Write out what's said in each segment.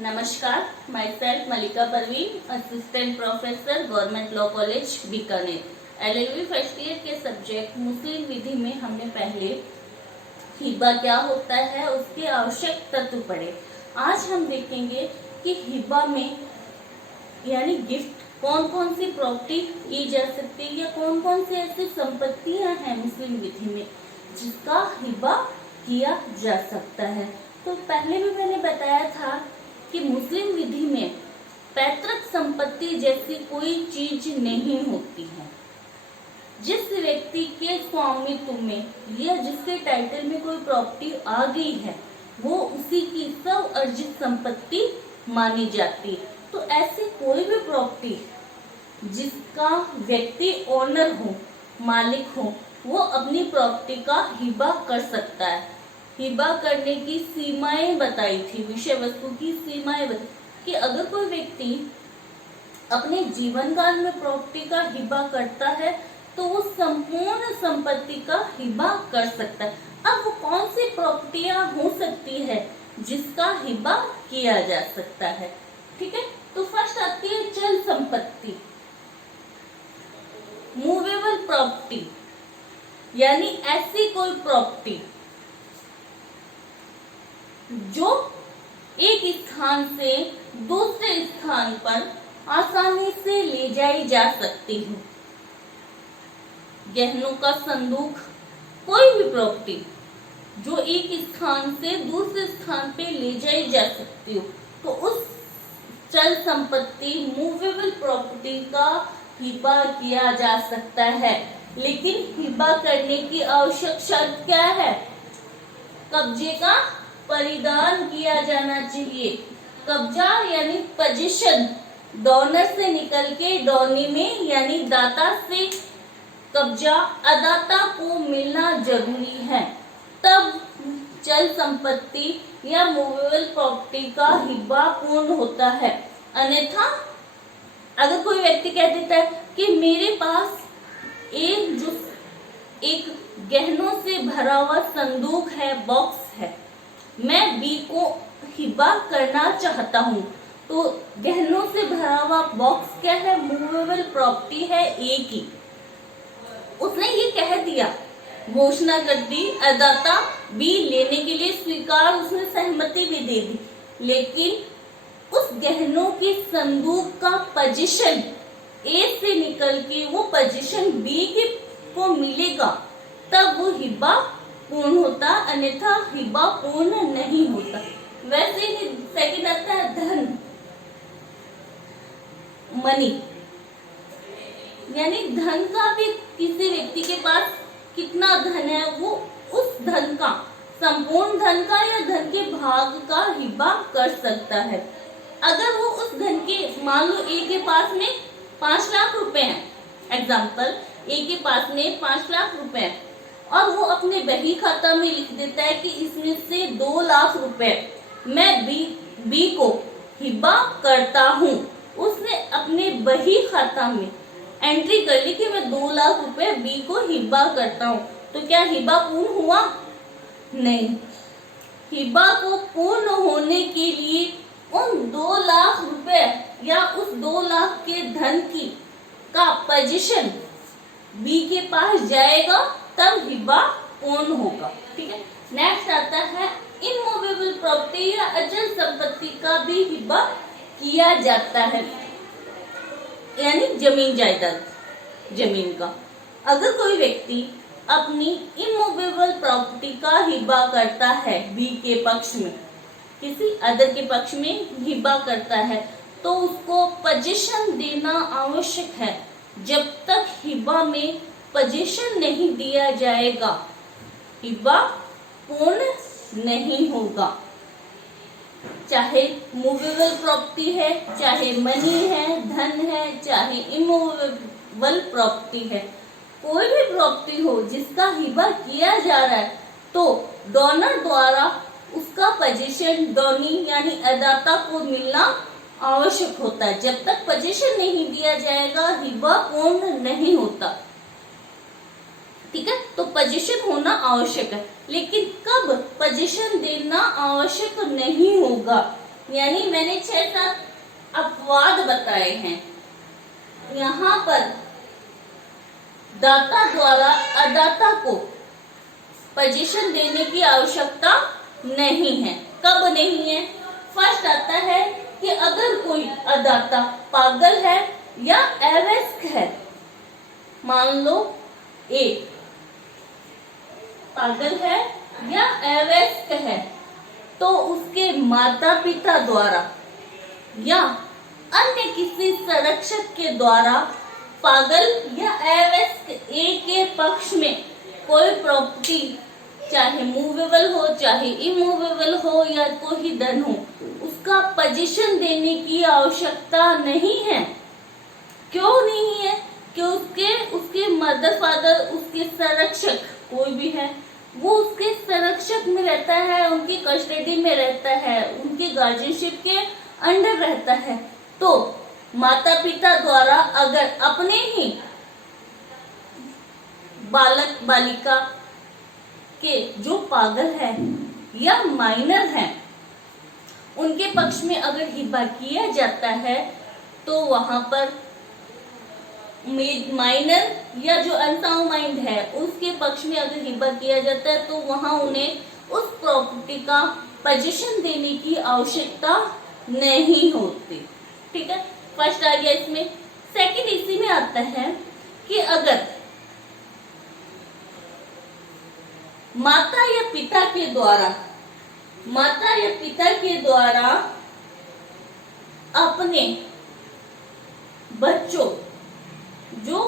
नमस्कार, myself Malika Parveen, assistant professor, government law college Bikaner. LLB first year के subject मुस्लिम विधि में हमने पहले हिबा क्या होता है उसके आवश्यक तत्व पढ़े। आज हम देखेंगे कि हिबा में यानी गिफ्ट कौन कौन सी प्रॉपर्टी की जा सकती है या कौन कौन सी ऐसी संपत्तियां हैं मुस्लिम विधि में जिसका हिबा किया जा सकता है। तो पहले भी मैंने बताया था कि मुस्लिम विधि में पैतृक संपत्ति जैसी कोई चीज नहीं होती है। जिस व्यक्ति के स्वामित्व में या जिसके टाइटल में कोई प्रॉपर्टी आ गई है वो उसी की सब अर्जित संपत्ति मानी जाती है। तो ऐसी कोई भी प्रॉपर्टी जिसका व्यक्ति ओनर हो, मालिक हो, वो अपनी प्रॉपर्टी का हिबा कर सकता है। हिबा करने की सीमाएं बताई थी, विषय वस्तु की सीमाएं बताई कि अगर कोई व्यक्ति अपने जीवन काल में प्रॉपर्टी का हिबा करता है तो वो संपूर्ण संपत्ति का हिबा कर सकता है। अब वो कौन सी प्रॉपर्टियां हो सकती है जिसका हिबा किया जा सकता है, ठीक है। तो फर्स्ट आती है चल संपत्ति, मूवेबल प्रॉपर्टी, यानी ऐसी कोई प्रॉपर्टी जो एक स्थान से दूसरे स्थान पर आसानी से ले जाई जा सकती हो। गहनों का संदूक, कोई भी प्रॉपर्टी जो एक स्थान से दूसरे स्थान पे ले जाई जा सकती हो, तो उस चल संपत्ति मूवेबल प्रॉपर्टी का हिबा किया जा सकता है। लेकिन हिबा करने की आवश्यक शर्त क्या है? कब्जे का परिधान किया जाना चाहिए। कब्जा यानी पोजीशन डोनर से निकल के डोनी में यानी दाता से कब्जा अदाता को मिलना जरूरी है, तब चल संपत्ति या मूवेबल प्रॉपर्टी का हिबा पूर्ण होता है। अन्यथा अगर कोई व्यक्ति कह देता है कि मेरे पास एक गहनों से भरा हुआ संदूक है, बॉक्स है, मैं बी को हिबा करना चाहता हूँ, तो गहनों से भरा हुआ बॉक्स क्या है? मूवेबल प्रॉपर्टी है ए की। उसने ये कह दिया, घोषणा कर दी, अदाता बी लेने के लिए स्वीकार, उसने सहमति भी दे दी, लेकिन उस गहनों के संदूक का पोजीशन ए से निकल के वो पोजीशन बी को मिलेगा, तब वो हिबा पूर्ण होता, अन्यथा हिबा पूर्ण नहीं होता। वैसे ही सेकंड आता है धन, मनी, यानी धन का भी किसी व्यक्ति के पास कितना धन है वो उस धन का, संपूर्ण धन का या धन के भाग का हिबा कर सकता है। अगर वो उस धन के, मान लो ए के पास में 5 लाख रुपए हैं, एग्जाम्पल ए के पास में 5 लाख रुपए हैं और वो अपने बही खाता में लिख देता है कि इसमें से 2 लाख रुपए मैं बी को हिबा करता हूँ। उसने अपने बही खाता में एंट्री कर ली कि मैं 2 लाख रुपए बी को हिबा करता हूँ, तो क्या हिबा पूर्ण हुआ? नहीं। हिबा को पूर्ण होने के लिए उन 2 लाख रुपए या उस 2 लाख के धन की का पोजीशन बी के पास जाएगा, तब हिबा पूर्ण होगा, ठीक है। नेक्स्ट आता है इमूवेबल प्रॉपर्टी या अचल संपत्ति का भी हिबा किया जाता है, यानी जमीन जायदाद, जमीन का। अगर कोई व्यक्ति अपनी इमूवेबल प्रॉपर्टी का हिबा करता है, बी के पक्ष में, किसी अदर के पक्ष में हिबा करता है, तो उसको पोजीशन देना आवश्यक है। जब तक हिबा में पोजीशन नहीं दिया जाएगा, हिबा पूर्ण नहीं होगा। चाहे मूवेबल प्रॉपर्टी है, चाहे मनी है, धन है, चाहे इमूवेबल प्रॉपर्टी है, कोई भी प्रॉपर्टी हो जिसका हिबा किया जा रहा है, तो डोनर द्वारा उसका पोजीशन डोनी यानी अदाता को मिलना आवश्यक होता है। जब तक पोजीशन नहीं दिया जाएगा हिबा पूर्ण नहीं होता, ठीक है। तो पोजीशन होना आवश्यक है, लेकिन कब पोजीशन देना आवश्यक नहीं होगा? यानी मैंने 6-7 अपवाद बताए हैं। यहाँ पर दाता द्वारा अदाता को पोजीशन देने की आवश्यकता नहीं है। कब नहीं है? फर्स्ट आता है कि अगर कोई अदाता पागल है या अवयस्क है। मान लो ए पागल है या अवयस्क है, तो उसके माता पिता द्वारा या अन्य किसी संरक्षक के द्वारा पागल या अवयस्क ए के पक्ष में कोई प्रॉपर्टी, चाहे मूवेबल हो चाहे इमूवेबल हो या कोई धन हो, उसका पोजीशन देने की आवश्यकता नहीं है। क्यों नहीं है? कि उसके मदर फादर, उसके संरक्षक कोई भी है, वो उसके संरक्षक में रहता है, उनकी कस्टडी में रहता है, उनकी गार्जियनशिप के अंडर रहता है। तो माता पिता द्वारा अगर अपने ही बालक बालिका के जो पागल है या माइनर है, उनके पक्ष में अगर हिबा किया जाता है, तो वहां पर माइनर या जो अनसाउंड माइंड है उसके पक्ष में अगर हिबा किया जाता है, तो वहां उन्हें उस प्रॉपर्टी का पोजीशन देने की आवश्यकता नहीं होती। ठीक है, फर्स्ट आ गया इसमें। सेकंड इसी में आता है कि अगर माता या पिता के द्वारा अपने बच्चों जो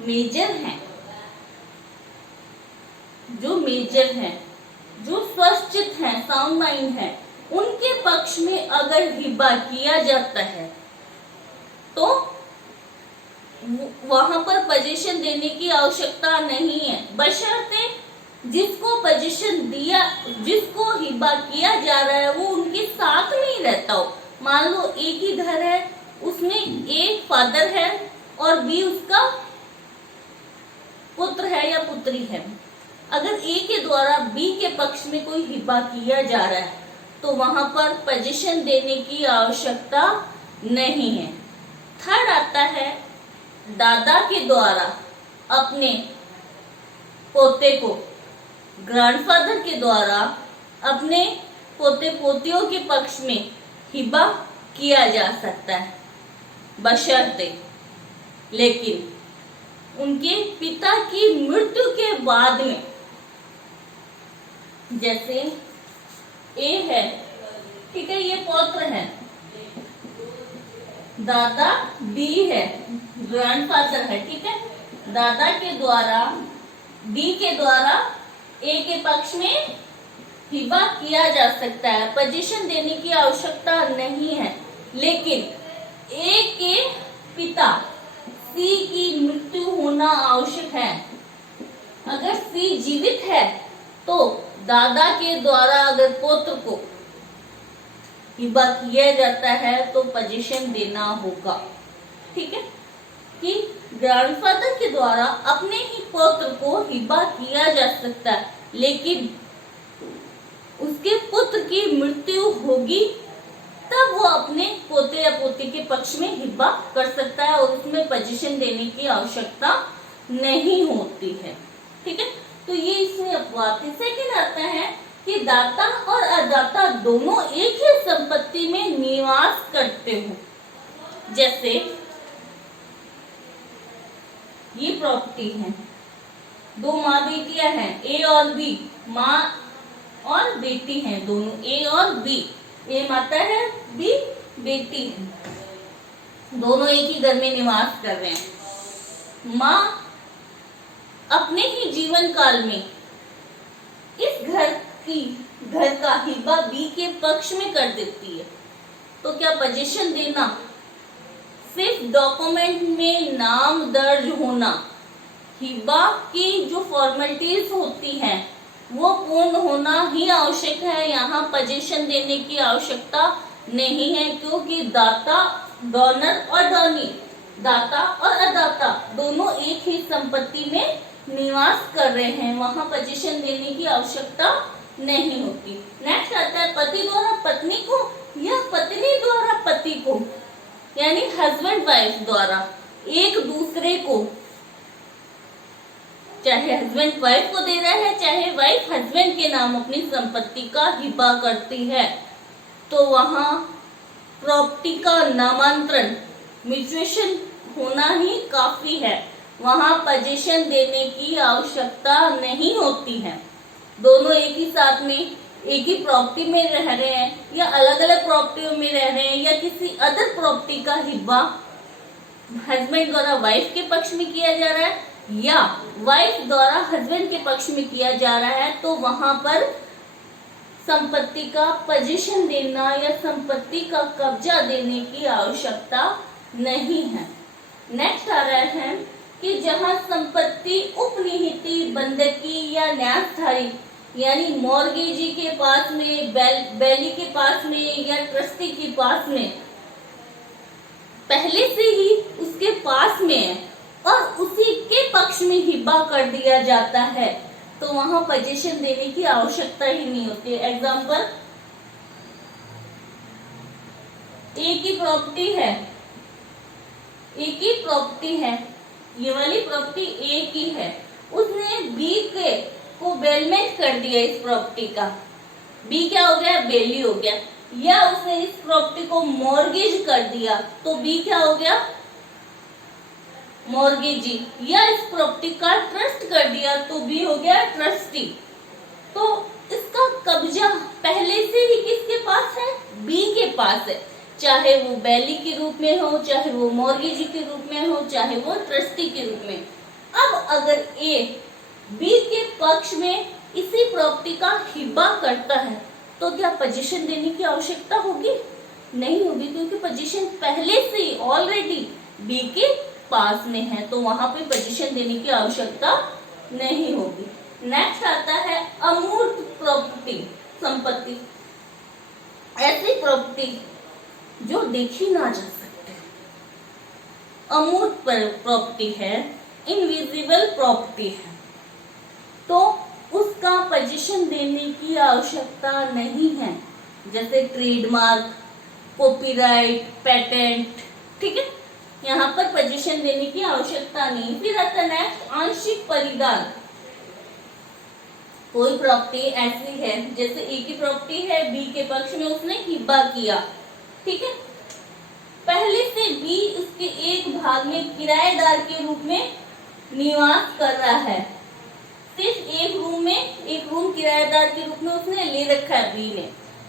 मेजर हैं, जो स्वस्थित हैं, साउंड माइंड हैं, उनके पक्ष में अगर हिबा किया जाता है, तो वहां पर पोजीशन देने की आवश्यकता नहीं है, बशर्ते जिसको हिबा किया जा रहा है वो उनके साथ में ही रहता हो। मान लो एक ही घर है, उसमें एक फादर है और बी उसका पुत्र है या पुत्री है। अगर ए के द्वारा बी के पक्ष में कोई हिबा किया जा रहा है, तो वहां पर पोजीशन देने की आवश्यकता नहीं है। थर्ड आता है दादा के द्वारा अपने पोते को ग्रैंडफादर के द्वारा अपने पोते पोतियों के पक्ष में हिबा किया जा सकता है, बशर्ते लेकिन उनके पिता की मृत्यु के बाद में, जैसे ए है, ठीक है, ये पौत्र है, दादा बी है, ग्रैंडफादर है, ठीक है, दादा के द्वारा बी के द्वारा ए के पक्ष में हिबा किया जा सकता है, पोजीशन देने की आवश्यकता नहीं है। लेकिन ए के पिता सी की मृत्यु होना आवश्यक है। अगर सी जीवित है तो दादा के द्वारा अगर पुत्र को हिबा किया जाता है तो पोजीशन देना होगा। ठीक है, कि ग्रैंडफादर के द्वारा अपने ही पुत्र को हिबा किया जा सकता है, लेकिन उसके पुत्र की मृत्यु होगी तब वो अपने पोते या पोती के पक्ष में हिबा कर सकता है और उसमें पोजीशन देने की आवश्यकता नहीं होती है। ठीक है, तो ये इसमें अपवाद है। सेकंड आता है कि दाता और अदाता दोनों एक ही संपत्ति में निवास करते हो। जैसे ये प्रॉपर्टी है, दो माँ बेटियां हैं, ए और बी, माँ और बेटी हैं, दोनों ए और बी, ए माता है, बी बेटी है, दोनों एक ही घर में निवास कर रहे हैं। माँ अपने ही जीवन काल में इस घर का हिबा बी के पक्ष में कर देती है, तो क्या पोजीशन देना सिर्फ डॉक्यूमेंट में नाम दर्ज होना, हिबा की जो फॉर्मेलिटीज होती हैं वो पूर्ण होना ही आवश्यक है, यहाँ पोजीशन देने की आवश्यकता नहीं है, क्योंकि दाता, डोनर और डोनी, दाता और अदाता दोनों एक ही संपत्ति में निवास कर रहे हैं, वहां पोजीशन देने की आवश्यकता नहीं होती। नेक्स्ट आता है पति द्वारा पत्नी को या पत्नी द्वारा पति को, यानी हस्बैंड वाइफ द्वारा एक दूसरे को, चाहे हस्बैंड वाइफ को दे रहा है, चाहे वाइफ हस्बैंड के नाम अपनी संपत्ति का हिबा करती है, तो वहां प्रॉपर्टी का नामांतरण, म्यूचुएशन होना ही काफी है। वहां पोजीशन देने की आवश्यकता नहीं होती है। दोनों एक ही साथ में एक ही प्रॉपर्टी में रह रहे हैं या अलग अलग प्रॉपर्टियों में रह रहे हैं या किसी अदर प्रॉपर्टी का हिब्बा हस्बैंड द्वारा वाइफ के पक्ष में किया जा रहा है या वाइफ द्वारा हस्बैंड के पक्ष में किया जा रहा है, तो वहां पर संपत्ति का पोजीशन देना या संपत्ति का कब्जा देने की आवश्यकता नहीं है। नेक्स्ट आ रहा है कि जहां संपत्ति उपनिहिती, बंधकी या न्यासधारी यानी मॉर्गेजी के पास में, बैली के पास में या ट्रस्टी के पास में पहले से ही उसके पास में है और उसी के पक्ष में हिब्बा कर दिया जाता है, तो वहां पोजीशन देने की आवश्यकता ही नहीं होती है। एग्जाम्पल, एक ही प्रॉपर्टी है, एक ही प्रॉपर्टी है, ये वाली प्रॉपर्टी एक ही है, उसने बी के को बेलमेंट कर दिया इस प्रॉपर्टी का, बी क्या हो गया, बेली हो गया, या उसने इस प्रॉपर्टी को मॉर्गेज कर दिया तो बी क्या हो गया, मॉर्गेजी, या इस प्रॉपर्टी का ट्रस्ट कर दिया तो बी हो गया ट्रस्टी। तो इसका कब्जा पहले से ही किसके पास है, बी के पास है, चाहे वो बैली के रूप में हो, चाहे वो मॉर्गेजी के रूप में हो, चाहे वो ट्रस्टी के रूप में। अब अगर ए बी के पक्ष में इसी प्रॉपर्टी का हिब्बा करता है तो क्या पोजीशन देने की आवश्यकता होगी, नहीं होगी, क्योंकि पोजीशन पहले से ही ऑलरेडी बी के पास में है, तो वहां पे पोजीशन देने की आवश्यकता नहीं होगी। नेक्स्ट आता है अमूर्त प्रॉपर्टी, संपत्ति, ऐसी प्रॉपर्टी जो देखी ना जा सकते, अमूर्त प्रॉपर्टी है, इनविजिबल प्रॉपर्टी है, तो उसका पोजीशन देने की आवश्यकता नहीं है, जैसे ट्रेडमार्क, कॉपीराइट, पेटेंट, ठीक है, यहाँ पर पोजीशन देने की आवश्यकता नहीं। फिर आता है नेक्स्ट आंशिक परिदान, कोई प्रॉपर्टी ऐसी है जैसे ए की प्रॉपर्टी है, बी के पक्ष में उसने हिब्बा किया, ठीक है, पहले से बी उसके एक भाग में किराएदार के रूप में निवास कर रहा है, सिर्फ एक रूम किराएदार के रूप में उसने ले रखा है बी ने,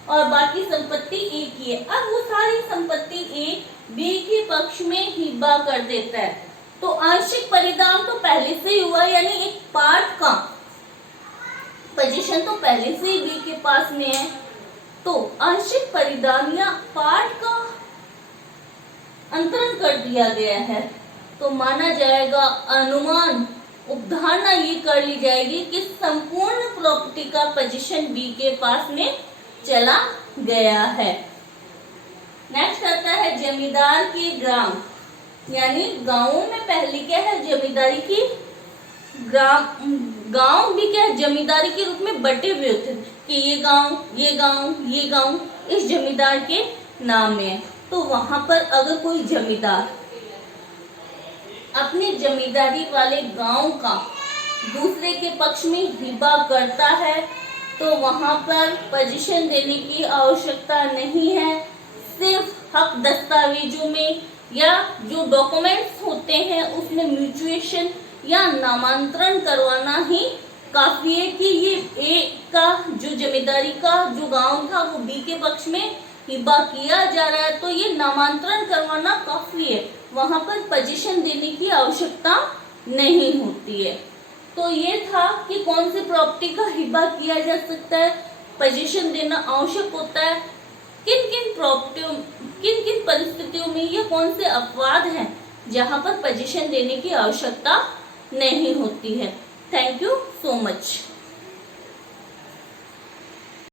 और बाकी संपत्ति ए की है। अब वो सारी संपत्ति ए बी के पक्ष में हिब्बा कर देता है, तो आंशिक परिदान तो पहले से ही हुआ, यानी एक पार्ट का पोजीशन तो पहले से ही बी के पास में है, तो आंशिक परिदान या पार्ट का अंतरण कर दिया गया है, तो माना जाएगा, अनुमान, उपधारणा ये कर ली जाएगी कि संपूर्ण प्रॉपर्टी का पोजीशन बी के पास में चला गया है। नेक्स्ट आता है जमींदार के ग्राम, यानी गांवों में पहले क्या है, जमींदारी की गांव भी क्या है, जमींदारी के रूप में बटे हुए होते कि ये गांव, ये गांव, ये गांव इस जमींदार के नाम में है, तो वहां पर अगर कोई जमींदार अपने जमींदारी वाले गांव का दूसरे के पक्ष में हिब्बा करता है, तो वहां पर पोजीशन देने की आवश्यकता नहीं है, सिर्फ हक दस्तावेजों में या जो डॉक्यूमेंट्स होते हैं उसमें म्यूचुएशन या नामांतरण करवाना ही काफी है कि ये ए का जो जमींदारी का जो गांव था वो बी के पक्ष में हिब्बा किया जा रहा है, तो ये नामांतरण करवाना काफी है, वहां पर पोजीशन देने की आवश्यकता नहीं होती है। तो ये था कि कौन सी प्रॉपर्टी का हिब्बा किया जा सकता है, पोजीशन देना आवश्यक होता है, किन किन प्रॉपर्टियों, किन किन परिस्थितियों में ये कौन से अपवाद हैं जहां पर पोजीशन देने की आवश्यकता नहीं होती है। Thank you so much.